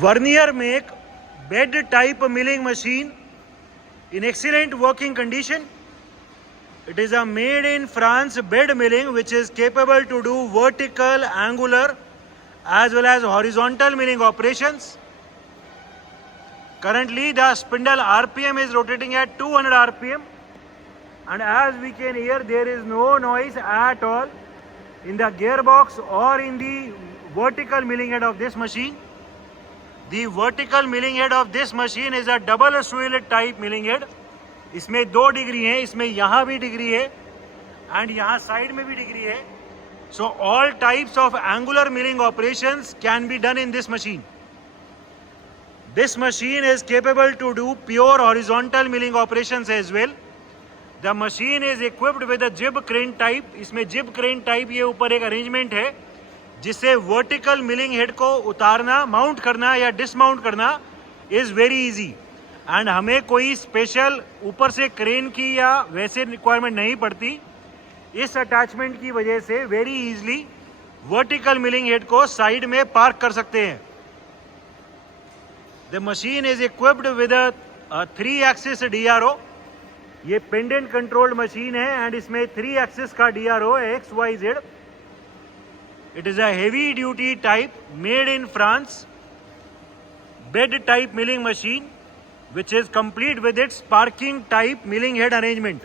Vernier make bed type milling machine in excellent working condition. It is a made in France bed milling which is capable to do vertical, angular as well as horizontal milling operations. Currently the spindle RPM is rotating at 200 RPM, and as we can hear there is no noise at all in the gearbox or in the vertical milling head of this machine. The vertical milling head of this machine is a double swivel type milling head. इसमें 2 degree है, इसमें यहाँ भी degree है and यहाँ side में भी degree है. So all types of angular milling operations can be done in this machine. This machine is capable to do pure horizontal milling operations as well. The machine is equipped with a jib crane type. इसमें jib crane type ये ऊपर एक arrangement है जिससे vertical milling head को उतारना, mount करना या डिसमाउंट करना is very easy. एंड हमें कोई स्पेशल ऊपर से क्रेन की या वैसे रिक्वायरमेंट नहीं पड़ती. इस अटैचमेंट की वजह से very easily vertical milling head को साइड में पार्क कर सकते हैं. The machine is equipped with a 3 axis DRO. ये पेंडेंट कंट्रोल्ड मशीन है एंड इसमें 3 एक्सिस का DRO है XYZ. It is a heavy duty type made in France bed type milling machine which is complete with its parking type milling head arrangement.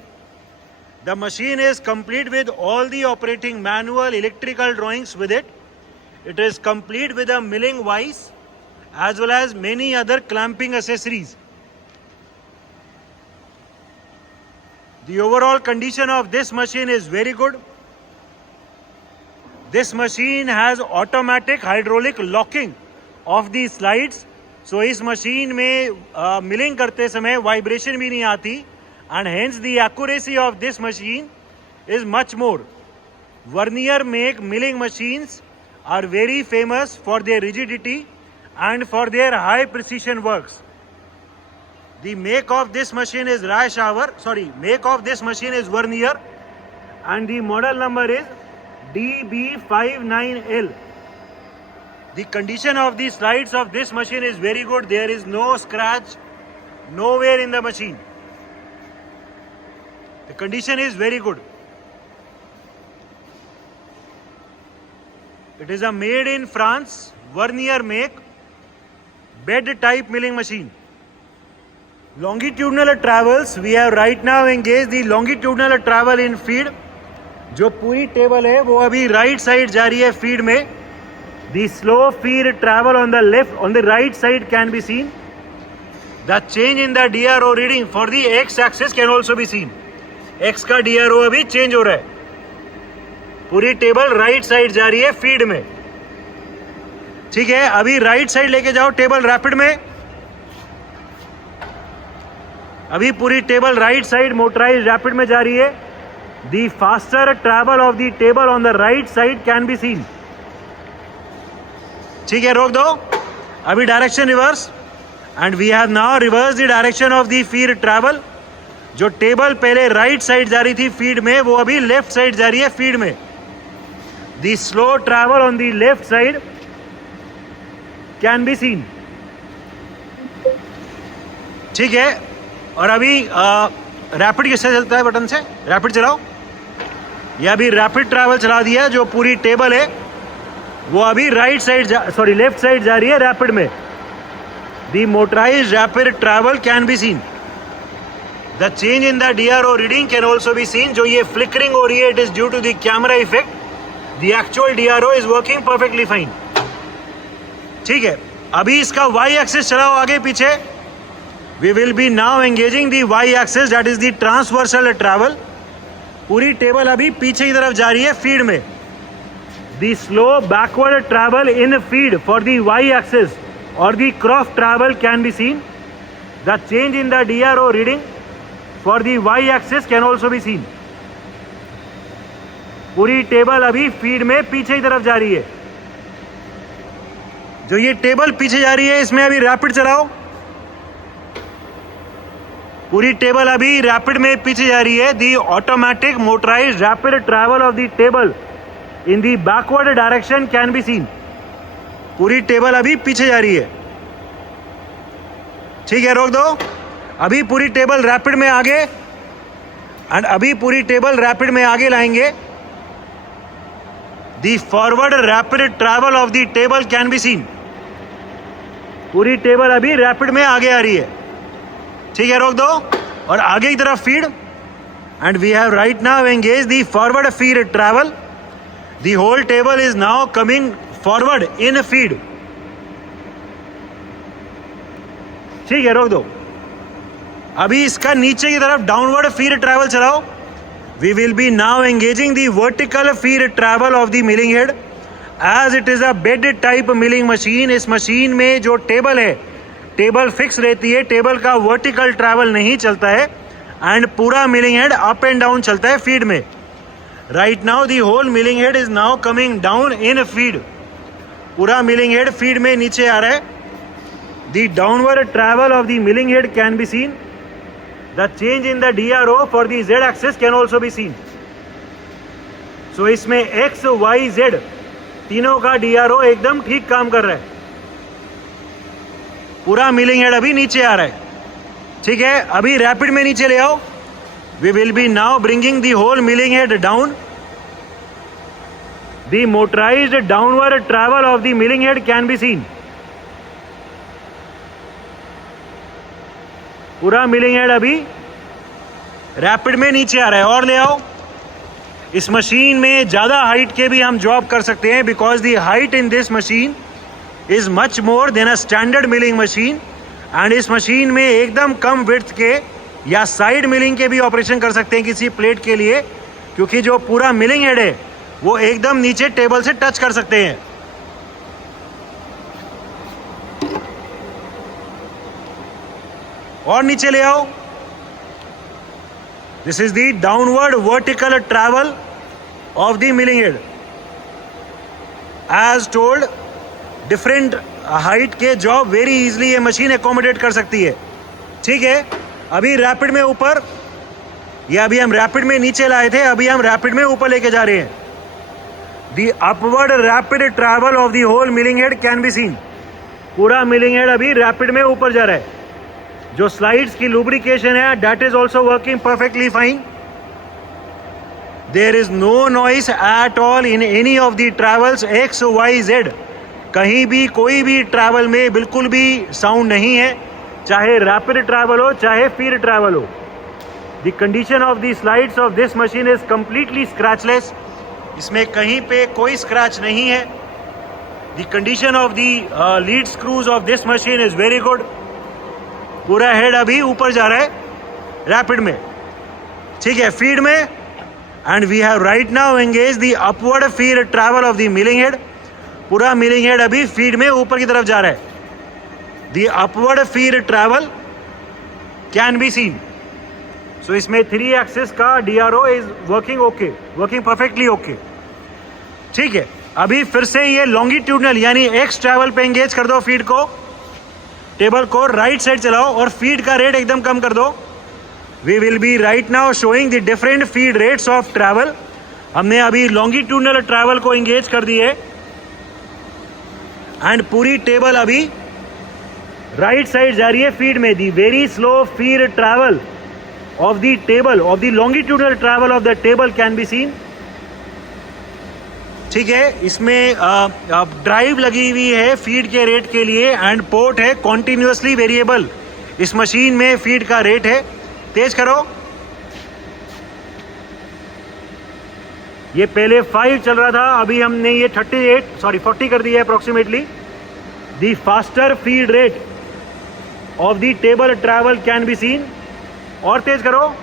The machine is complete with all the operating manual electrical drawings with it. It is complete with a milling vise as well as many other clamping accessories. The overall condition of this machine is very good. This machine has automatic hydraulic locking of the slides. So इस machine में milling करते समय vibration भी नहीं आती and hence the accuracy of this machine is much more. Vernier make milling machines are very famous for their rigidity and for their high precision works. The make of this machine is make of this machine is vernier and the model number is DB59L. The condition of the slides of this machine is very good. There is no scratch nowhere in the machine. The condition is very good. It is a made in France Vernier make bed type milling machine. Longitudinal travels, we have right now engaged the longitudinal travel in feed. जो पूरी table है वो अभी right side जा रही है feed में. The slow feed travel on the right side can be seen. The change in the DRO reading for the X axis can also be seen. X का DRO अभी change हो रहा है. पूरी टेबल राइट साइड जा रही है feed में. ठीक है, अभी राइट साइड लेके जाओ टेबल रैपिड में. अभी पूरी table right side motorise rapid में जा रही है. The faster travel of the table on the right side can be seen. ठीक है, रोक दो. अभी direction reverse and we have now reverse the direction of the feed travel. जो टेबल पहले राइट साइड जा रही थी फीड में वो अभी लेफ्ट साइड जा रही है फीड में. The slow travel on the left side can be scene. ठीक है, और अभी रैपिड किससे चलता है? बटन से रैपिड चलाओ. यह अभी रैपिड ट्रैवल चला दिया. जो पूरी टेबल है वो अभी लेफ्ट साइड जा रही है रैपिड में. The motorised rapid travel can be seen. The change in the DRO reading can also be seen. जो ये फ्लिकरिंग हो रही है it is due to the camera effect. The actual DRO is working perfectly fine. ठीक है, अभी इसका Y axis चलाओ आगे पीछे. We will be now engaging the Y axis that is the transversal travel. पूरी टेबल अभी पीछे की तरफ जा रही है फीड में. The slow backward travel in feed for the Y axis or the cross travel can be seen. The change in the DRO reading for the Y axis can also be seen. पूरी table अभी feed में पीछे की तरफ जा रही है. जो ये टेबल पीछे जा रही है इसमें अभी रैपिड चलाओ. पूरी टेबल अभी रैपिड में पीछे जा रही है. The automatic motorised rapid travel of the table in the backward direction can be seen. पूरी टेबल अभी पीछे जा रही है. ठीक है, रोक दो। अभी पूरी टेबल रैपिड में आगे, एंड अभी पूरी टेबल रैपिड में आगे लाएंगे। The forward rapid travel of the table can be seen. पूरी टेबल अभी रैपिड में आगे आ रही है, ठीक है, रोक दो। और आगे की तरफ feed, and we have right now engage the forward feed travel. The whole table is now coming forward in feed, ठीक है, रोक दो। अभी इसका नीचे की तरफ डाउनवर्ड फीड ट्रैवल चलाओ। We will be now engaging the vertical feed travel of the milling head as it is a bed type milling machine. इस मशीन में जो टेबल है, टेबल फिक्स रहती है, टेबल का वर्टिकल ट्रैवल नहीं चलता है, एंड पूरा milling head up and down चलता है फीड में। Right now the whole milling head is now coming down in feed. पूरा मिलिंग हेड फीड में नीचे आ रहा है। The downward travel of the milling head can be seen. The change in the DRO for the Z axis can also be seen. So इसमें X, Y, Z तीनों का DRO एकदम ठीक काम कर रहा है। पूरा मिलिंग हेड अभी नीचे आ रहा है, ठीक है। अभी रैपिड में नीचे ले आओ। We will be now bringing the whole milling head down. The motorised downward travel of the milling head can be seen. पूरा मिलिंग हेड अभी रैपिड में नीचे आ रहा है। और ले आओ। इस मशीन में ज़्यादा हाइट के भी हम जॉब कर सकते हैं, because the height in this machine is much more than a standard milling machine. And इस मशीन में एकदम कम विड्थ के या साइड मिलिंग के भी ऑपरेशन कर सकते हैं किसी प्लेट के लिए, क्योंकि जो पूरा मिलिंग हेड है वो एकदम नीचे टेबल से टच कर सकते हैं। और नीचे ले आओ। This is the downward vertical travel of the milling head. As told, different height के जॉब वेरी इजीली ये मशीन एकोमोडेट कर सकती है, ठीक है। अभी रैपिड में ऊपर, या अभी हम रैपिड में नीचे लाए थे, अभी हम रैपिड में ऊपर लेके जा रहे हैं। The upward rapid travel of the whole milling head can be seen. पूरा मिलिंग हेड अभी रैपिड में ऊपर जा रहा है। जो स्लाइड्स की लुब्रिकेशन है, that is also working perfectly fine. There is no noise at all in any of the travels X, Y, Z। कहीं भी कोई भी ट्रैवल में बिल्कुल भी साउंड नहीं है, चाहे रैपिड ट्रैवल हो चाहे फीड ट्रैवल हो। The condition of the slides of this machine is completely scratchless. इसमें कहीं पे कोई स्क्रैच नहीं है। The condition of the lead screws of this machine is very good. पूरा हेड अभी ऊपर जा रहा है रैपिड में, ठीक है, फीड में। And we have right now engage the upward feed travel of the milling head. पूरा मिलिंग हेड अभी फीड में ऊपर की तरफ जा रहा है। The upward feed travel can be seen. So इसमें 3 एक्सिस का DRO is working okay, working perfectly okay, ठीक है। अभी फिर से ये लॉन्गिट्यूडनल यानी X ट्रैवल पे एंगेज कर दो फीड को। टेबल को राइट साइड चलाओ और फीड का रेट एकदम कम कर दो। We will be right now showing the different feed rates of travel. हमने अभी लॉन्गिट्यूडनल ट्रैवल को एंगेज कर दिए, एंड पूरी टेबल अभी राइट साइड जा रही है फीड में। दी very slow feed travel of the table, of the longitudinal travel of the table can be scene, ठीक है। इसमें ड्राइव लगी हुई है फीड के रेट के लिए, एंड पोर्ट है कॉन्टिन्यूसली वेरिएबल। इस मशीन में फीड का रेट है। तेज करो। ये पहले 5 चल रहा था, अभी हमने ये 40 कर दिया है approximately. The faster feed rate of the table travel can be scene. और तेज करो।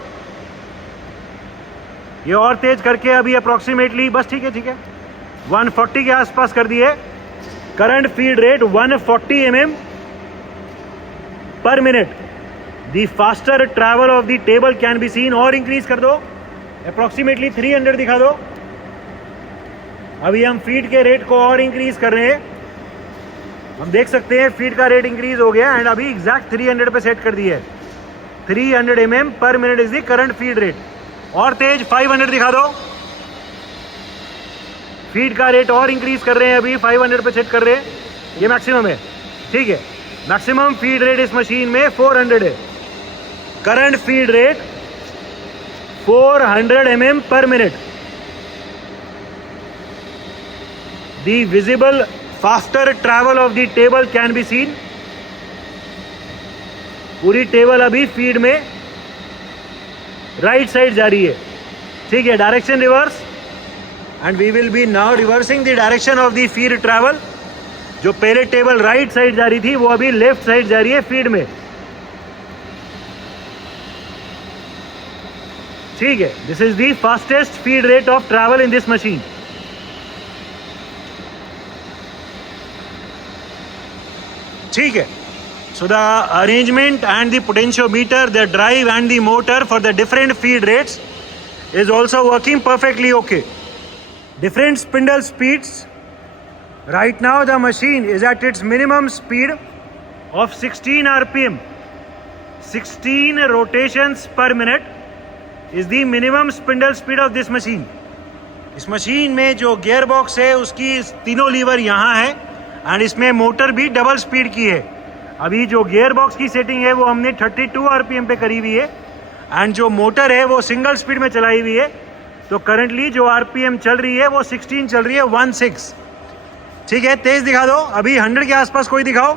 ये और तेज करके अभी अप्रोक्सीमेटली, बस ठीक है 140 के आसपास कर दिए। करंट फीड रेट 140 mm पर minute. The faster travel of the table can be scene. और इंक्रीज कर दो, अप्रोक्सीमेटली 300 दिखा दो। अभी हम फीड के रेट को और इंक्रीज कर रहे हैं। हम देख सकते हैं फीड का रेट इंक्रीज हो गया, एंड अभी एग्जैक्ट 300 पे सेट कर दिया है। 300 mm पर minute is the current feed rate. और तेज 500 दिखा दो। फीड का रेट और इंक्रीज कर रहे हैं, अभी 500 पे सेट कर रहे हैं। ये मैक्सिमम है, ठीक है। मैक्सिमम फीड रेट इस मशीन में 400 है. Current feed rate 400 mm per minute. The visible faster travel of the table can be seen. पूरी टेबल अभी फीड में राइट साइड जा रही है. ठीक है, direction reverse, and we will be now reversing the direction of the feed travel. जो पहले टेबल राइट साइड जा रही थी वो अभी लेफ्ट साइड जा रही है फीड में. ठीक है, this is the fastest feed rate of travel in this machine. ठीक है, so the arrangement and the potentiometer, the drive and the motor for the different feed rates is also working perfectly okay. Different spindle speeds. Right now the machine is at its minimum speed of 16 rpm. 16 rotations per minute is the minimum spindle speed of this machine. इस machine में जो gear box है उसकी तीनों liver यहाँ है and इसमें motor भी डबल स्पीड की है. अभी जो गियर बॉक्स की सेटिंग है वो हमने 32 आरपीएम पे करी हुई है एंड जो मोटर है वो सिंगल स्पीड में चलाई हुई है. तो करंटली जो आरपीएम चल रही है वो 16 चल रही है, 16. ठीक है, तेज दिखा दो, अभी 100 के आसपास कोई दिखाओ.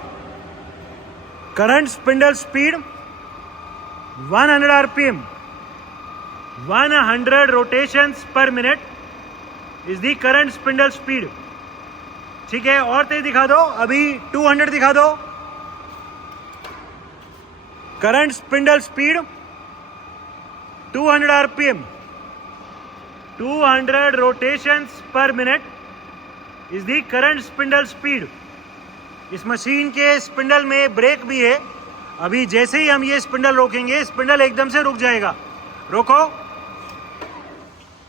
Current spindle speed 100 RPM, 100 rotations पर minute is the current spindle speed. ठीक है, और तेज दिखा दो, अभी 200 दिखा दो. Current spindle speed 200 RPM, 200 rotations पर minute is the current spindle speed. इस मशीन के स्पिंडल में ब्रेक भी है. अभी जैसे ही हम ये स्पिंडल रोकेंगे स्पिंडल एकदम से रुक जाएगा. रोको.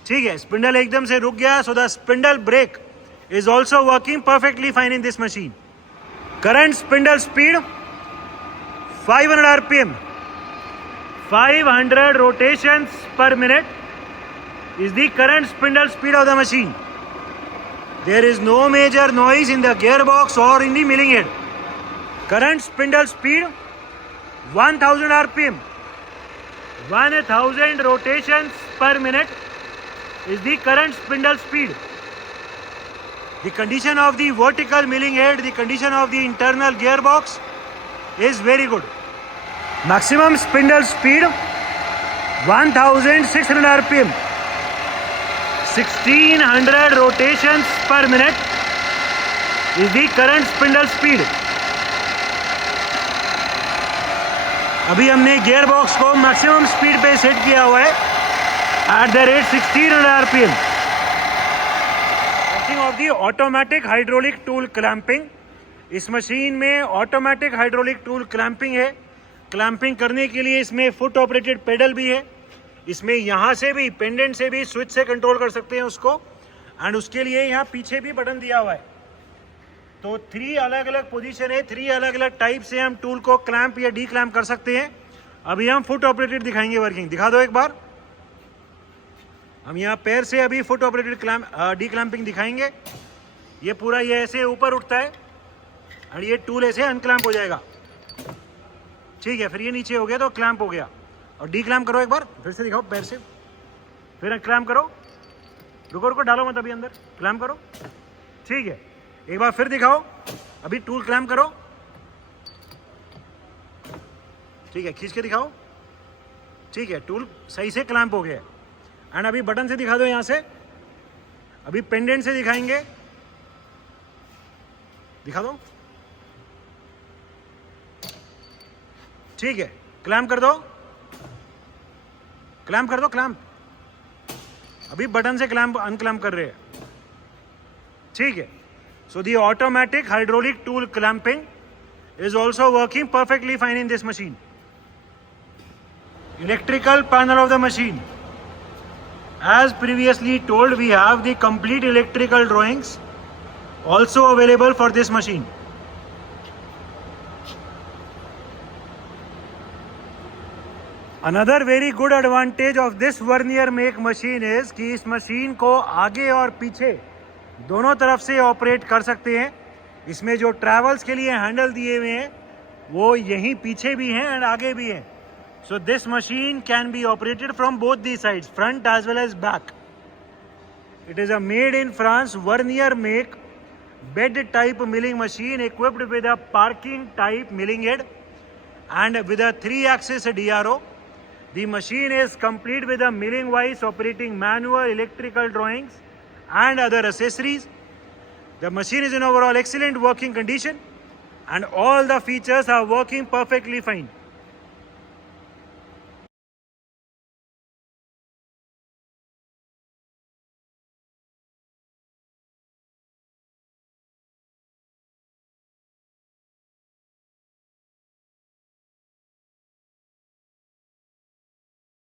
ठीक है, स्पिंडल एकदम से रुक गया. So the spindle brake is also working perfectly fine in this machine. Current spindle speed 500 rpm, 500 rotations per minute is the current spindle speed of the machine. There is no major noise in the gearbox or in the milling head. Current spindle speed 1000 rpm, 1000 rotations per minute is the current spindle speed. The condition of the vertical milling head, the condition of the internal gearbox is very good. Maximum spindle speed 1600 rpm, 1600 rotations per minute is the current spindle speed. अभी हमने gear box को maximum speed पे set किया हुआ है at the rate 1600 rpm. Of the automatic hydraulic tool clamping. इस machine में automatic hydraulic tool clamping है. क्लैंपिंग करने के लिए इसमें फुट ऑपरेटेड पेडल भी है. इसमें यहाँ से भी पेंडेंट से भी स्विच से कंट्रोल कर सकते हैं उसको, एंड उसके लिए यहाँ पीछे भी बटन दिया हुआ है. तो 3 अलग अलग पोजीशन है, 3 अलग अलग टाइप से हम टूल को क्लैंप या डी क्लैंप कर सकते हैं. अभी हम फुट ऑपरेटेड दिखाएंगे वर्किंग. दिखा दो एक बार. हम यहाँ पैर से अभी फुट ऑपरेटेड डी क्लैंपिंग दिखाएंगे. ये पूरा ये ऐसे ऊपर उठता है और ये टूल ऐसे अनक्लैंप हो जाएगा. ठीक है, फिर ये नीचे हो गया तो क्लैंप हो गया. और डी क्लैंप करो एक बार, फिर से दिखाओ पैर से, फिर क्लैंप करो. रुको रुको, डालो मत अभी अंदर, क्लैंप करो. ठीक है, एक बार फिर दिखाओ. अभी टूल क्लैंप करो. ठीक है, खींच के दिखाओ. ठीक है, टूल सही से क्लैंप हो गया. एंड अभी बटन से दिखा दो यहाँ से. अभी पेंडेंट से दिखाएंगे. दिखा दो. ठीक है, क्लैंप कर दो, क्लैंप कर दो, क्लैंप. अभी बटन से क्लैंप अनक्लैंप कर रहे हैं. ठीक है, so the automatic hydraulic tool clamping is also working perfectly fine in this machine. Electrical panel of the machine. As previously told, we have the complete electrical drawings also available for this machine. Another very good advantage of this Vernier make machine is कि इस machine को आगे और पीछे दोनों तरफ से operate कर सकते हैं. इसमें जो ट्रैवल्स के लिए हैंडल दिए हुए हैं वो यहीं पीछे भी हैं एंड आगे भी हैं. So this machine can be operated from both the sides, front as well as back. It is a made in France Vernier make bed type milling machine equipped with a parking type milling head and with a 3-axis DRO. The machine is complete with a milling vise operating manual, electrical drawings and other accessories. The machine is in overall excellent working condition and all the features are working perfectly fine.